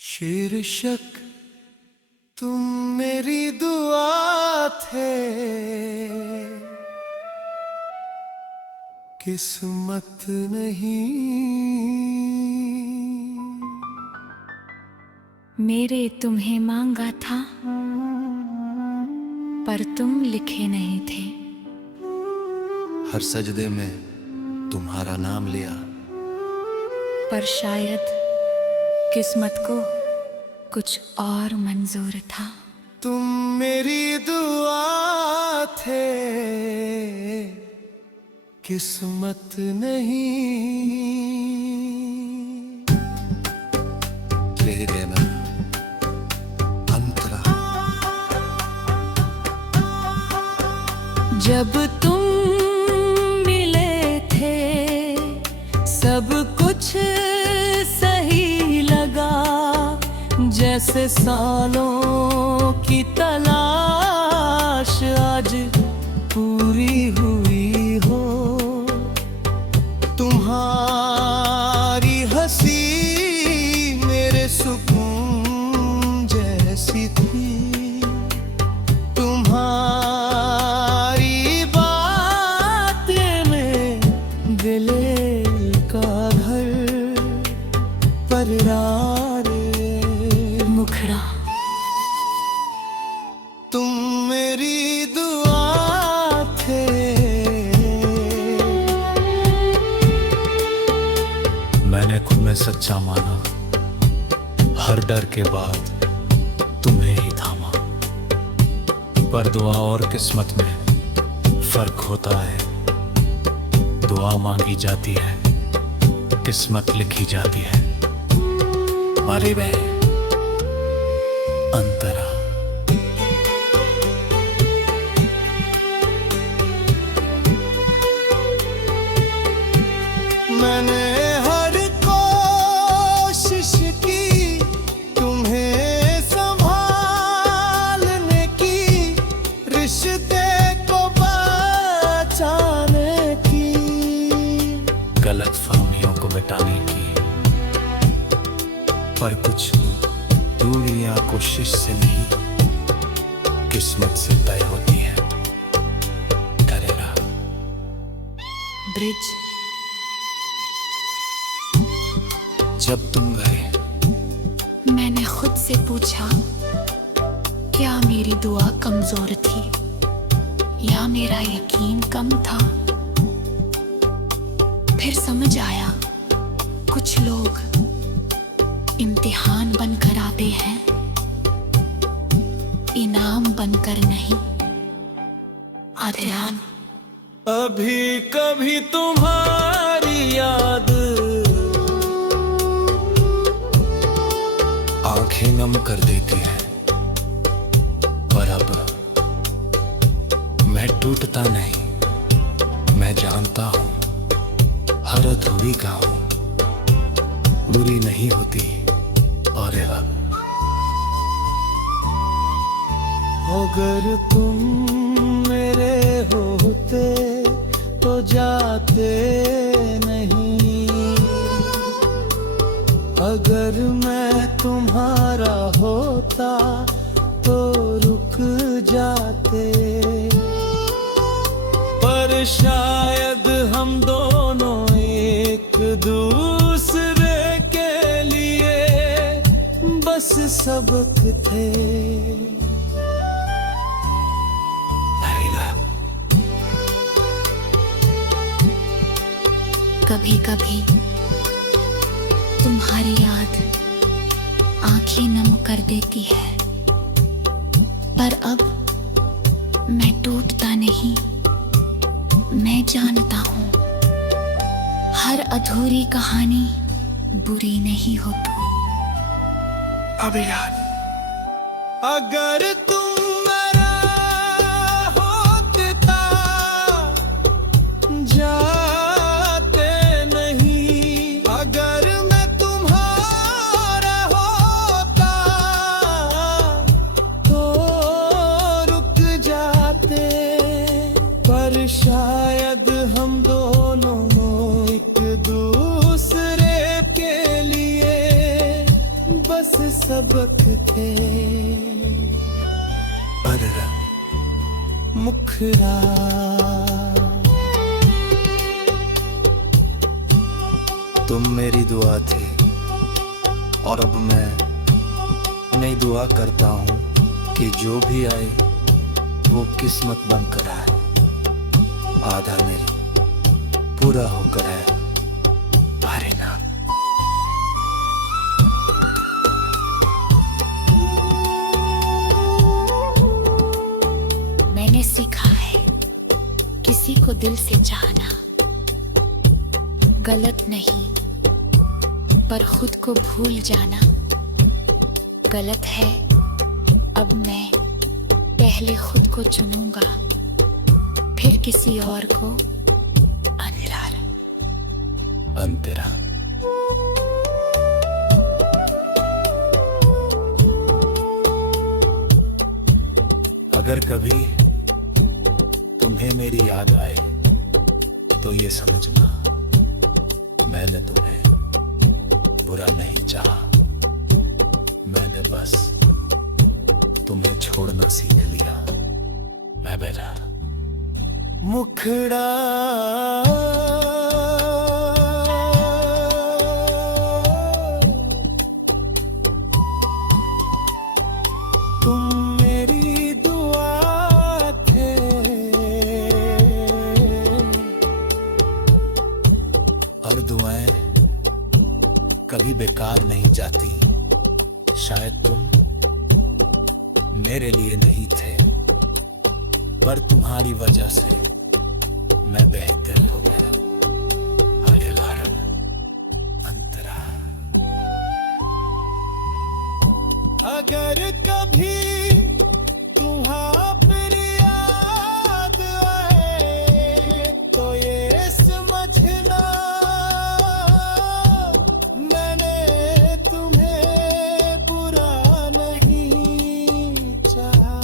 शीर्षक तुम मेरी दुआ थे, किस्मत नहीं। मेरे तुम्हें मांगा था पर तुम लिखे नहीं थे। हर सजदे में तुम्हारा नाम लिया, पर शायद किस्मत को कुछ और मंजूर था। तुम मेरी दुआ थे, किस्मत नहीं। तेरे ना अंतरा जब तुम मिले थे सब कुछ सही लगा, जैसे सालों की तलाश आज पूरी हुई हो। तुम्हारी हंसी मेरे सुकून जैसी थी, तुम्हारी बातें में दिले का घर पर मुखड़ा। तुम मेरी दुआ थे, मैंने खुद में सच्चा माना, हर डर के बाद तुम्हें ही थामा। पर दुआ और किस्मत में फर्क होता है। दुआ मांगी जाती है, किस्मत लिखी जाती है। मारी बे अंतरा मैंने हर कोशिश की तुम्हें संभालने की, रिश्ते को बचाने की, गलत फहमियों को मिटाने की। पर कुछ दूरियां कोशिश से नहीं, किस्मत से तय होती है। करेगा ब्रिज। जब तुम गए मैंने खुद से पूछा, क्या मेरी दुआ कमजोर थी या मेरा यकीन कम था? फिर समझ आया, कुछ लोग इम्तिहान बनकर आते हैं, इनाम बनकर नहीं। आध्यान। अभी कभी तुम्हारी याद आंखें नम कर देती है, पर अब मैं टूटता नहीं। मैं जानता हूं हर अधूरी का हूं, बुरी नहीं होती। और अगर तुम मेरे होते तो जाते नहीं, अगर मैं तुम्हारा होता तो रुक जाते। पर शायद हम दोनों एक दूसरे के लिए बस सबक थे। कभी कभी तुम्हारी याद आंखें नम कर देती है, पर अब मैं टूटता नहीं। मैं जानता हूं हर अधूरी कहानी बुरी नहीं होती। अभी याद अगर तुम मेरा होता जाते नहीं, अगर मैं तुम्हारा होता तो रुक जाते। पर शायद हम दोनों एक दूसरे के लिए से सबक थे, पर मुखरा तुम मेरी दुआ थे, और अब मैं नई दुआ करता हूँ कि जो भी आए वो किस्मत बनकर आए, आधा मेरी पूरा होकर आए। भारी ना मैंने सीखा है किसी को दिल से चाहना गलत नहीं, पर खुद को भूल जाना गलत है। अब मैं पहले खुद को चुनूंगा, फिर किसी और को। अंतरा। अगर कभी तुम्हें मेरी याद आए तो ये समझना मैंने तुम्हें बुरा नहीं चाहा, मैंने बस तुम्हें छोड़ना सीख लिया। मैं बेटा मुखड़ा तुम मेरी दुआ थे, और दुआएं कभी बेकार नहीं जाती। शायद तुम मेरे लिए नहीं थे, पर तुम्हारी वजह से मैं बेहतर हो गया। अंतरा। अगर कभी तुम्हारी याद आए तो ये समझना मैंने तुम्हें बुरा नहीं चाहा,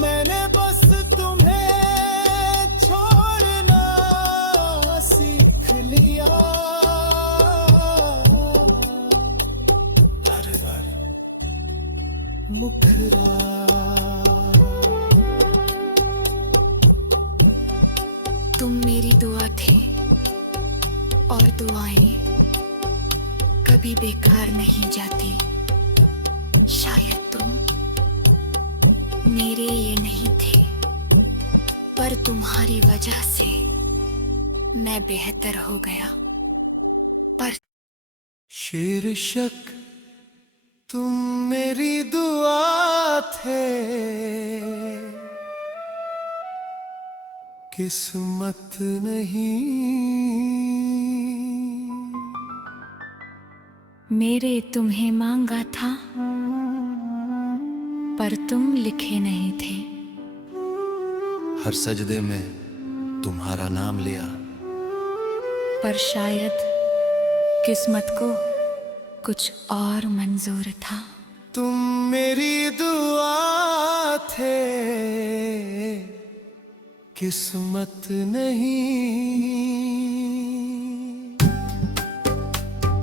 मैंने बस तुम्हें छोड़ना सीख लिया। मुखरा तुम मेरी दुआ थे, और दुआएं कभी बेकार नहीं जाती। शायद तुम मेरे ये नहीं थे, पर तुम्हारी वजह से मैं बेहतर हो गया। पर शीर्षक तुम मेरी दुआ थे, किस्मत नहीं। मेरे तुम्हें मांगा था, पर तुम लिखे नहीं थे। हर सजदे में तुम्हारा नाम लिया, पर शायद किस्मत को कुछ और मंजूर था। तुम मेरी दुआ थे, किस्मत नहीं।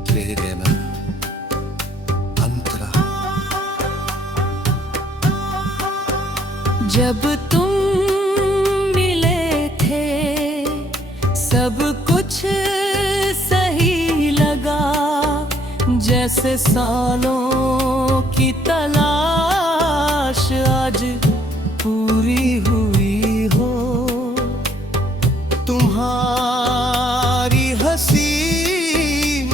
तेरे में अंतरा। जब तुम मिले थे सब कुछ सही लगा, जैसे सालों की तलाश आज पूरी हुई हो। तुम्हारी हंसी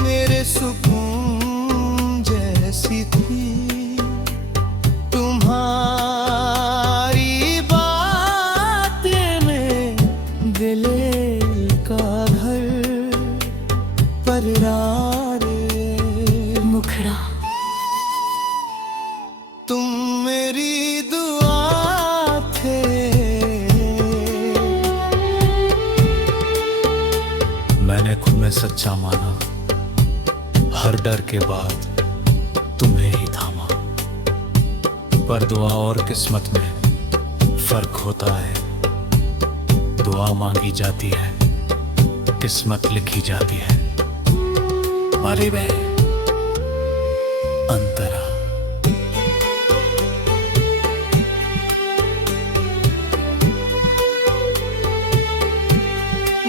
मेरे सुकून जैसी थी, तुम्हारी बातें में दिल का घर पर मुखड़ा तुम मेरी दुआ थे। मैंने खुद में सच्चा माना, हर डर के बाद तुम्हें ही थामा। पर दुआ और किस्मत में फर्क होता है। दुआ मांगी जाती है, किस्मत लिखी जाती है। Maribe Antara.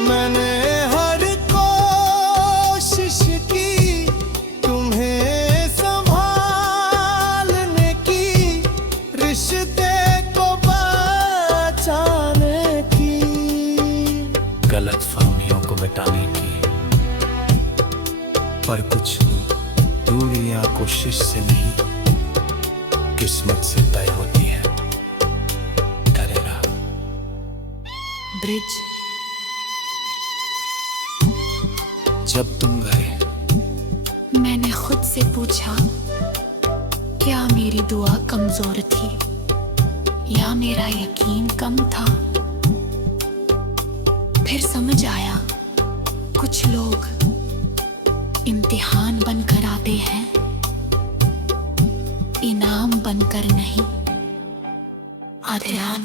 मैंने हर कोशिश की तुम्हें संभालने की, रिश्ते को बचाने की, गलत फहमियों को मिटाने की, पर कुछ दूरियां कोशिश से नहीं किस्मत से तय होती है। करेगा ब्रिज। जब तुम गए मैंने खुद से पूछा, क्या मेरी दुआ कमजोर थी या मेरा यकीन कम था? फिर समझ आया, कुछ लोग इम्तिहान बनकर आते हैं, इनाम बनकर नहीं। आध्यान।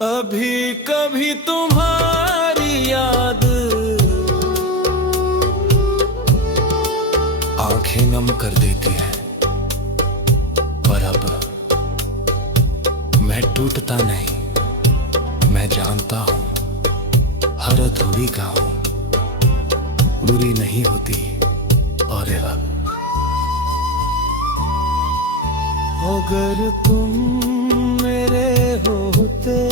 अभी कभी तुम्हारी याद आंखें नम कर देती है, पर अब मैं टूटता नहीं। मैं जानता हूं हर अधूरी गाँव बुरी नहीं होती। और अगर तुम मेरे होते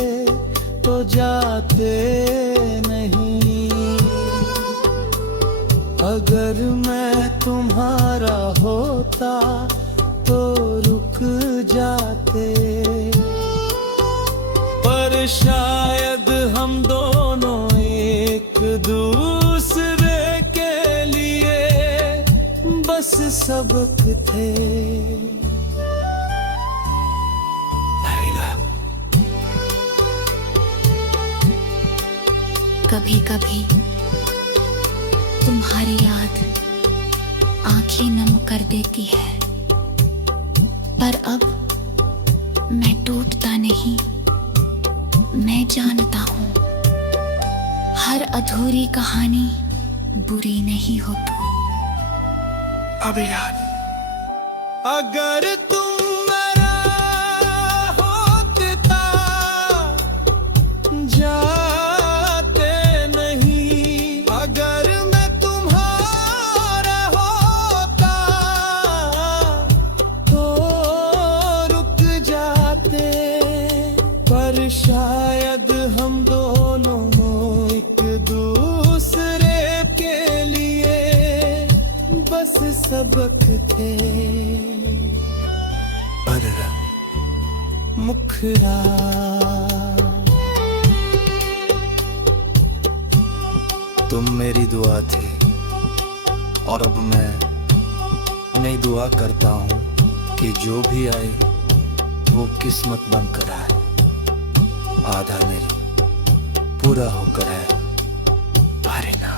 तो जाते नहीं, अगर मैं तुम्हारा होता तो रुक जाते, पर शायद हम दोनों एक दूसरे के लिए बस सबक थे। कभी कभी तुम्हारी याद आंखें नम कर देती है, पर अब मैं टूटता नहीं। मैं जानता हूं हर अधूरी कहानी बुरी नहीं होती। अभी याद अगर तुम मेरा होता जाते नहीं, अगर मैं तुम्हारा होता तो रुक जाते, पर शायद हम दोनों एक दूसरे के लिए बस सबक थे। पर मुखरा तुम मेरी दुआ थे, और अब मैं नई दुआ करता हूँ कि जो भी आए वो किस्मत बनकर आए। आधा मेरी पूरा होकर है भारी ना।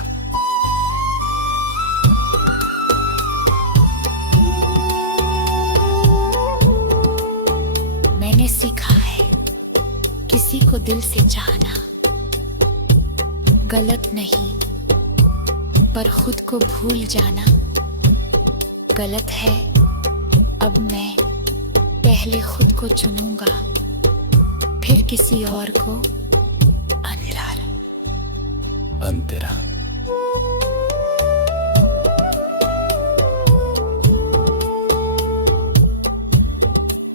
मैंने सीखा है किसी को दिल से चाहना गलत नहीं, पर खुद को भूल जाना गलत है। अब मैं पहले खुद को चुनूंगा, फिर किसी और को। अंतरा।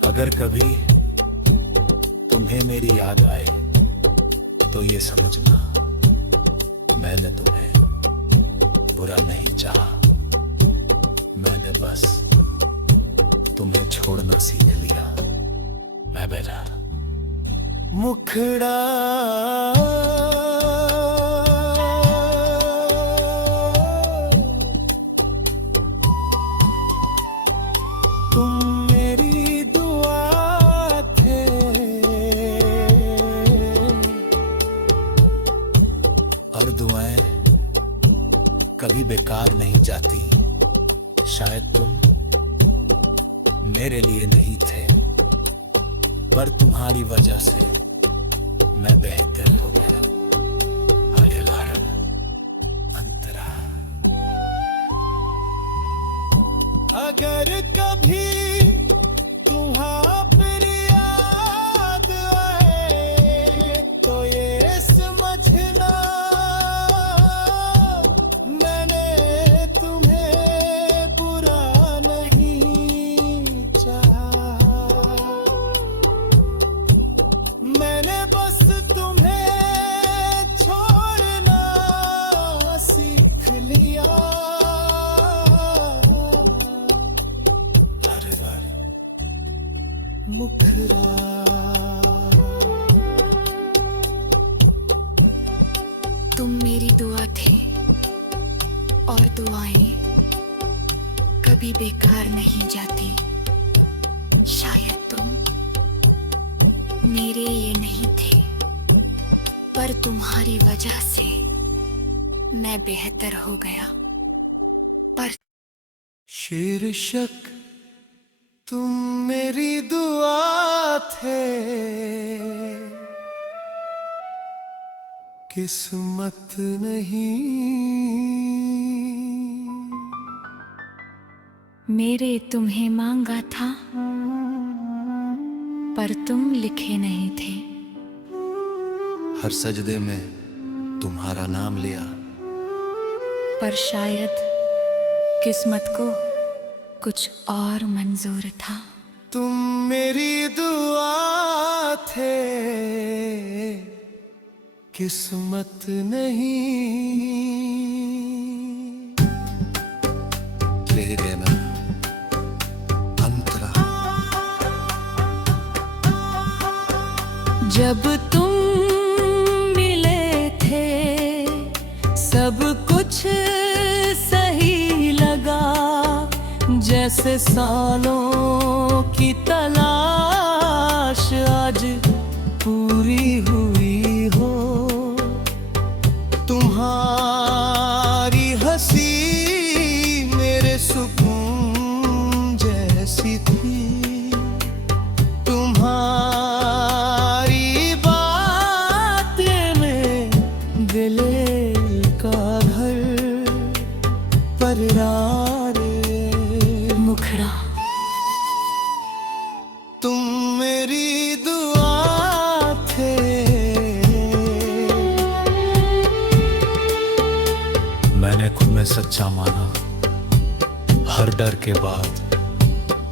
अगर कभी तुम्हें मेरी याद आए तो ये समझना, मैंने तुम्हें बुरा नहीं चाहा। मैंने बस तुम्हें छोड़ना सीख लिया। मैं बेटा मुखड़ा तुम मेरी दुआ थे, और दुआएं कभी बेकार नहीं जाती। शायद तुम मेरे लिए नहीं थे, पर तुम्हारी वजह से मैं बेहतर हो गया। अंतरा। अगर कभी तुम्हारी याद आए तो ये समझना मैंने तुम्हें बुरा नहीं चाहा, मैंने बस तुम्हें छोड़ना सीख लिया। हर बार मुखरा तुम मेरी दुआ थे और दुआएं कभी बेकार नहीं जाती। शायद तुम मेरे ये नहीं थे, पर तुम्हारी वजह से मैं बेहतर हो गया। पर शीर्षक तुम मेरी दुआ थे, किस्मत नहीं। मेरे तुम्हें मांगा था, पर तुम लिखे नहीं थे। हर सजदे में तुम्हारा नाम लिया, पर शायद किस्मत को कुछ और मंजूर था। तुम मेरी दुआ थे, किस्मत नहीं। ले लेना अंतरा। जब तुम मिले थे सब कुछ सही लगा, जैसे सालों की तलाश आज पूरी हुई हो। तुम्हारी हंसी मेरे सुकून जैसी थी, तुम्हारी बातें में दिले का घर परारे मुखड़ा। तुम मेरी दुआ थे, मैंने खुद में सच्चा माना, हर डर के बाद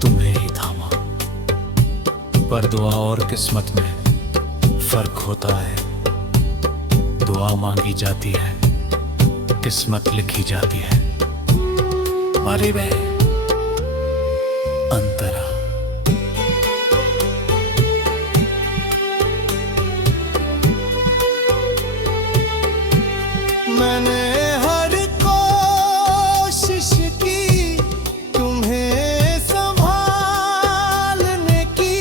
तुम्हें ही थामा। पर दुआ और किस्मत में फर्क होता है। दुआ मांगी जाती है, किस्मत लिखी जाती है। मारी बे अंतरा। मैंने हर कोशिश की तुम्हें संभालने की,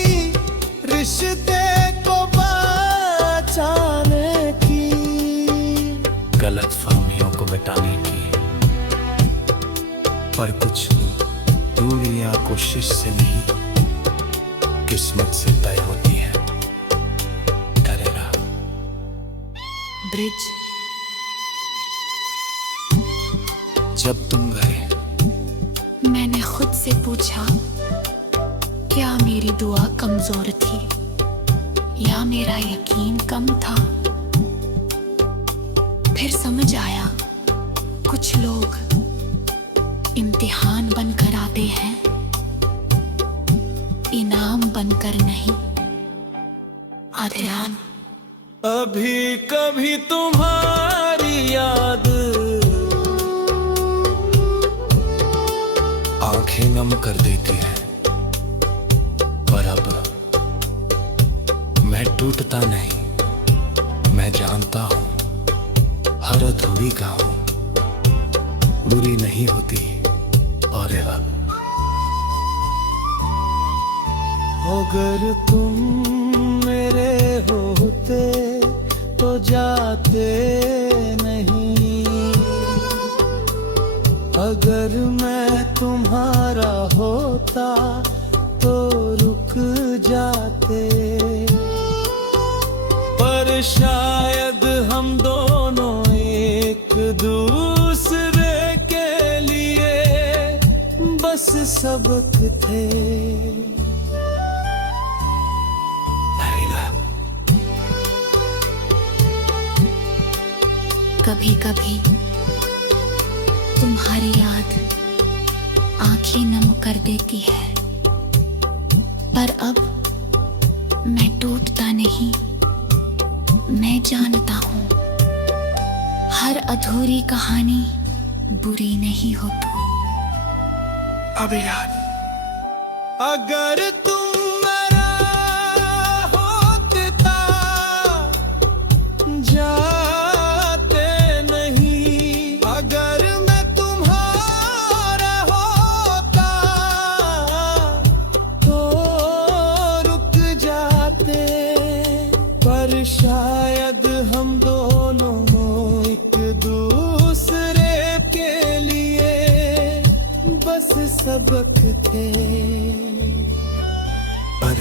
रिश्ते को बचाने की, गलत फहमियों को मिटाने की। पर कुछ दूरियां कोशिश से नहीं, किस्मत से तय होती है। करेगा ब्रिज। जब तुम गए मैंने खुद से पूछा, क्या मेरी दुआ कमजोर थी या मेरा यकीन कम था? फिर समझ आया, कुछ लोग इम्तिहान बनकर आते हैं, इनाम बनकर नहीं। ध्यान। अभी कभी तुम्हारी याद आंखें नम कर देती है, पर अब मैं टूटता नहीं। मैं जानता हूं हर अधूरी गाँव बुरी नहीं होती। और अगर तुम मेरे होते तो जाते नहीं, अगर मैं तुम्हारा होता तो रुक जाते। पर शायद हम दोनों एक दूसरे के लिए बस बस सबक थे। कभी कभी तुम्हारी याद आंखें नम कर देती है, पर अब मैं टूटता नहीं। मैं जानता हूँ हर अधूरी कहानी बुरी नहीं होती। अभी याद अगर तुम मेरा होता जाते नहीं, अगर मैं तुम्हारा होता तो रुक जाते, पर शायद हम दोनों एक दूसरे के लिए बस सबक थे। पर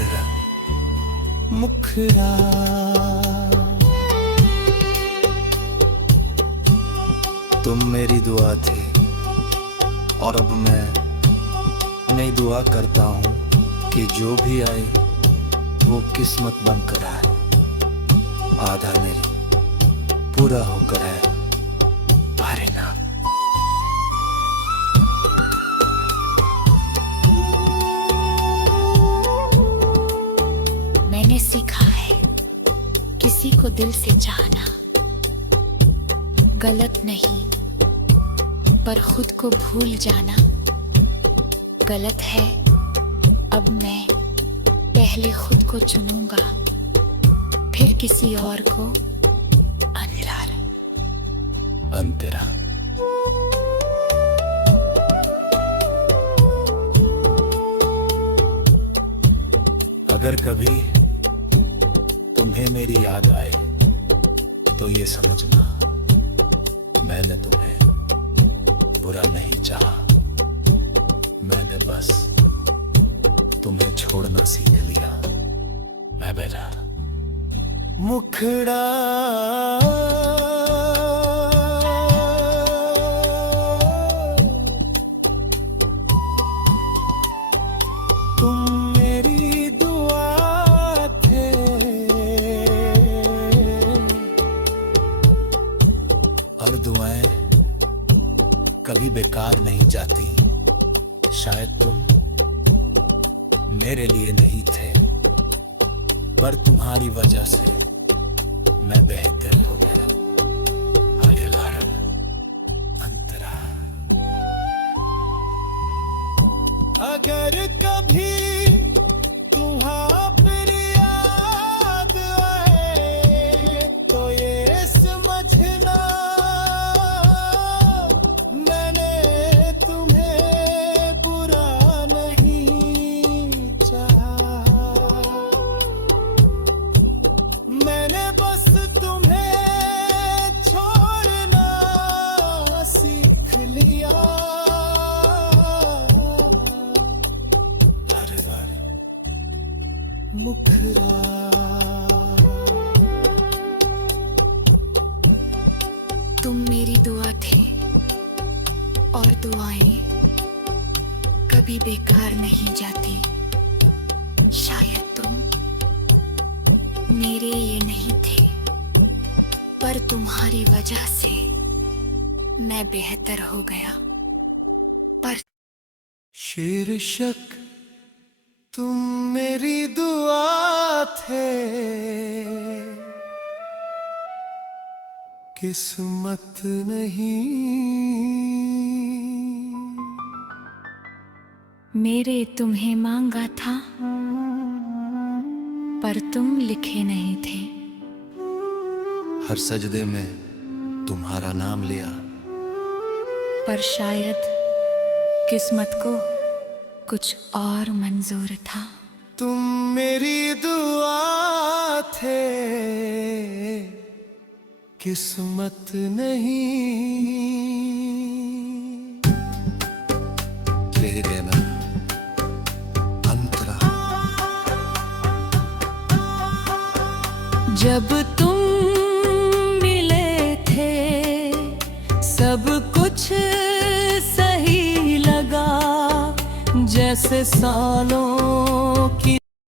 मुखरा तुम मेरी दुआ थे, और अब मैं नई दुआ करता हूँ कि जो भी आए वो किस्मत बनकर आए। आधा मेरी पूरा होकर है भारी ना। मैंने सीखा है किसी को दिल से चाहना गलत नहीं, पर खुद को भूल जाना गलत है। अब मैं पहले खुद को चुनूंगा, फिर किसी और को। अंतरा। अगर कभी तुम्हें मेरी याद आए तो ये समझना मैंने तुम्हें बुरा नहीं चाहा। मैंने बस तुम्हें छोड़ना सीख लिया। मैं बेटा मुखड़ा तुम मेरी दुआ थे, और दुआएं कभी बेकार नहीं जाती। शायद तुम मेरे लिए नहीं थे, पर तुम्हारी वजह से मैं बेहतर हो गया। अंतरा। अगर कभी तुम्हारा फिर याद आए तो ये समझना मैंने तुम्हें बुरा नहीं चाहा। मैंने बस तुम्हें छोड़ना सीख लिया। मुखरा तुम मेरी दुआ थे, और दुआएं कभी बेकार नहीं जाती। शायद तुम मेरे ये नहीं थे, पर तुम्हारी वजह से मैं बेहतर हो गया। पर शीर्षक तुम मेरी दुआ थे, किस्मत नहीं। मेरे तुम्हें मांगा था, पर तुम लिखे नहीं थे। हर सजदे में तुम्हारा नाम लिया, पर शायद किस्मत को कुछ और मंजूर था। तुम मेरी दुआ थे, किस्मत नहीं। तेरे ना अंतरा। जब तुम मिले थे सब कुछ सही लगा, जैसे सालों